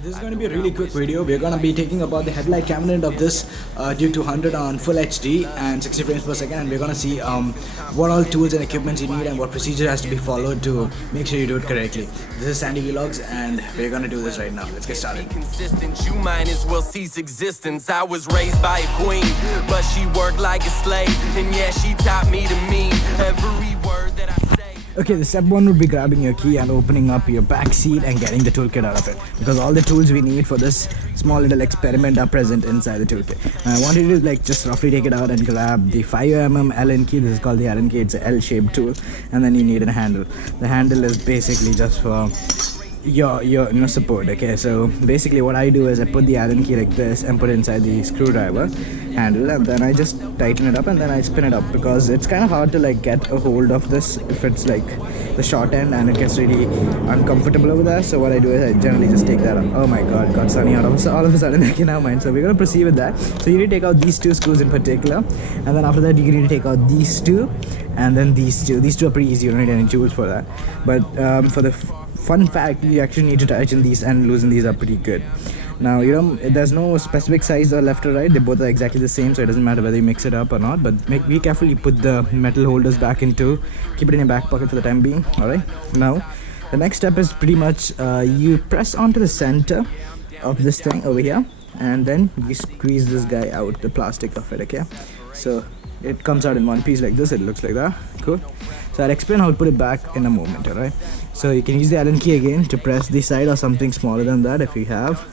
This is going to be a really quick video. We're going to be taking about the headlight cabinet of this Duke 200 on full HD and 60 frames per second, and we're going to see what all tools and equipments you need and what procedure has to be followed to make sure you do it correctly. This is SAndyVlogs and we're going to do this right now. Let's get started. Consistent, you might as well cease existence. I was raised by a queen, but she worked like a slave, and yeah, she taught me to mean every word that I say. Okay, the step one would be grabbing your key and opening up your back seat and getting the toolkit out of it, because all the tools we need for this small little experiment are present inside the toolkit. And I want you to just roughly take it out and grab the 5mm Allen key. This is called the Allen key. It's an L-shaped tool, and then you need a handle. The handle is basically just for your support. Okay, so basically what I do is I put the Allen key like this and put it inside the screwdriver handle, and then I just tighten it up and then I spin it up, because it's kind of hard to get a hold of this if it's like the short end and it gets really uncomfortable over there. So what I do is I generally just take that out. Oh my god, got sunny all of a sudden. Okay, now mind. So we're gonna proceed with that. So you need to take out these two screws in particular, and then after that you need to take out these two, and then these two. These two are pretty easy, you don't need any tools for that. But for the fun fact, you actually need to tighten these and loosen these up pretty good. Now, there's no specific size or left or right. They both are exactly the same, so it doesn't matter whether you mix it up or not. But be careful, you put the metal holders back into, keep it in your back pocket for the time being. Alright, now the next step is pretty much you press onto the center of this thing over here, and then you squeeze this guy out, the plastic of it. Okay, so it comes out in one piece like this. It looks like that. Cool. So I'll explain how to put it back in a moment. Alright, so you can use the Allen key again to press the side or something smaller than that if you have,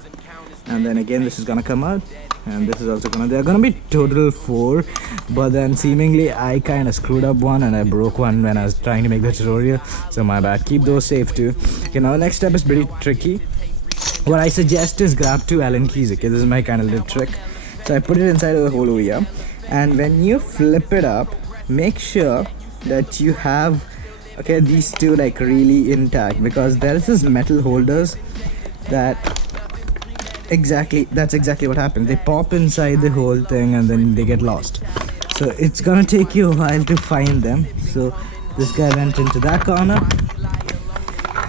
and then again this is gonna come out, and this is also there are gonna be total 4, but then seemingly I kind of screwed up one and I broke one when I was trying to make the tutorial, so my bad. Keep those safe too. Okay, now the next step is pretty tricky. What I suggest is grab 2 Allen keys. Okay, this is my kind of little trick. So I put it inside of the hole over here, and when you flip it up, make sure that you have these two really intact, because there is this metal holders that's exactly what happens. They pop inside the whole thing and then they get lost, so it's gonna take you a while to find them. So this guy went into that corner,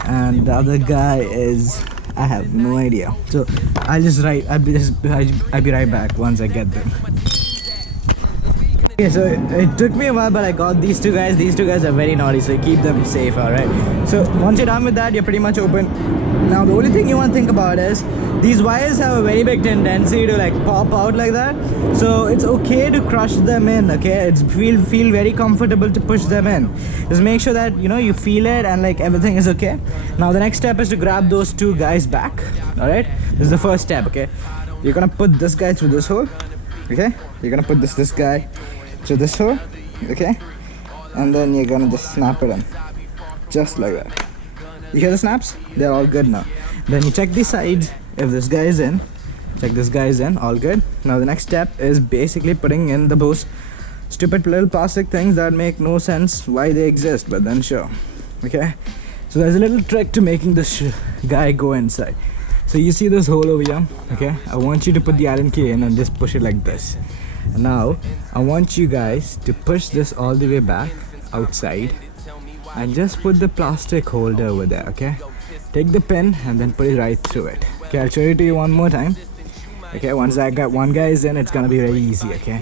and the other guy is, I have no idea. So I'll be right back once I get them. Okay, so it took me a while, but I got these two guys. These two guys are very naughty, so keep them safe. Alright, so once you're done with that, you're pretty much open. Now the only thing you want to think about is these wires have a very big tendency to pop out like that, so it's okay to crush them in. Okay, it's feel very comfortable to push them in. Just make sure that you feel it and everything is okay. Now the next step is to grab those two guys back. Alright, this is the first step. Okay, you're gonna put this guy through this hole. Okay, you're gonna put this guy through this hole. Okay, and then you're gonna just snap it in just like that. You hear the snaps? They're all good now. Then you check the sides. If this guy is in, check this guy is in, all good. Now the next step is basically putting in those stupid little plastic things that make no sense why they exist, but then sure. Okay, so there's a little trick to making this guy go inside. So you see this hole over here. Okay, I want you to put the Allen key in and just push it like this. Now I want you guys to push this all the way back outside and just put the plastic holder over there. Okay, take the pin and then put it right through it. Okay, I'll show it to you one more time. Okay, once I got one guy is in, it's gonna be very easy. Okay,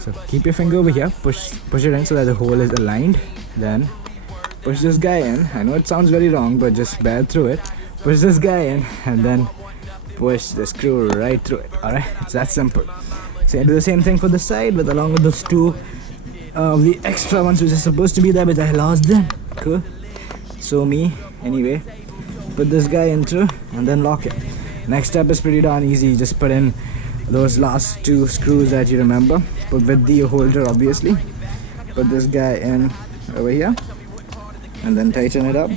so keep your finger over here, push it in so that the hole is aligned, then push this guy in. I know it sounds very wrong, but just bear through it. Push this guy in and then push the screw right through it. Alright, it's that simple. So I do the same thing for the side, but along with those two the extra ones which are supposed to be there, but I lost them. Cool. So anyway, put this guy in through and then lock it. Next step is pretty darn easy. Just put in those last 2 screws that you remember, put with the holder obviously. Put this guy in over here and then tighten it up.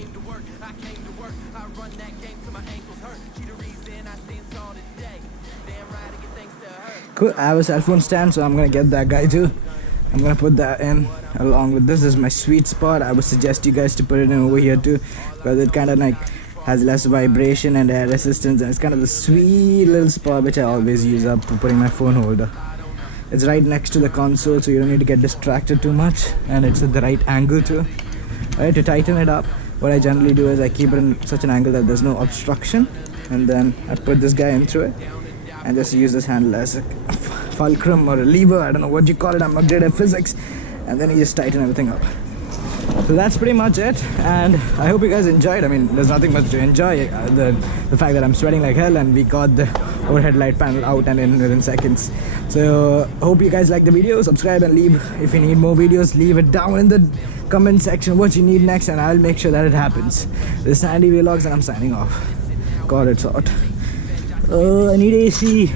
Cool. I have a cell phone stand, so I'm gonna get that guy too. I'm gonna put that in along with this. This is my sweet spot. I would suggest you guys to put it in over here too, because it kind of has less vibration and air resistance, and it's kind of the sweet little spot which I always use up for putting my phone holder. It's right next to the console, so you don't need to get distracted too much, and it's at the right angle too. Alright, to tighten it up, what I generally do is I keep it in such an angle that there's no obstruction. and then I put this guy in through it and just use this handle as a fulcrum or a lever, I don't know what you call it, I'm not great at physics, and then you just tighten everything up. So that's pretty much it, and I hope you guys enjoyed. I mean, there's nothing much to enjoy. The fact that I'm sweating like hell and we got the overhead light panel out and in within seconds. So hope you guys like the video. Subscribe and leave, if you need more videos, leave it down in the comment section what you need next, and I'll make sure that it happens. This is SAndyVlogs and I'm signing off. God, it's hot. I need AC.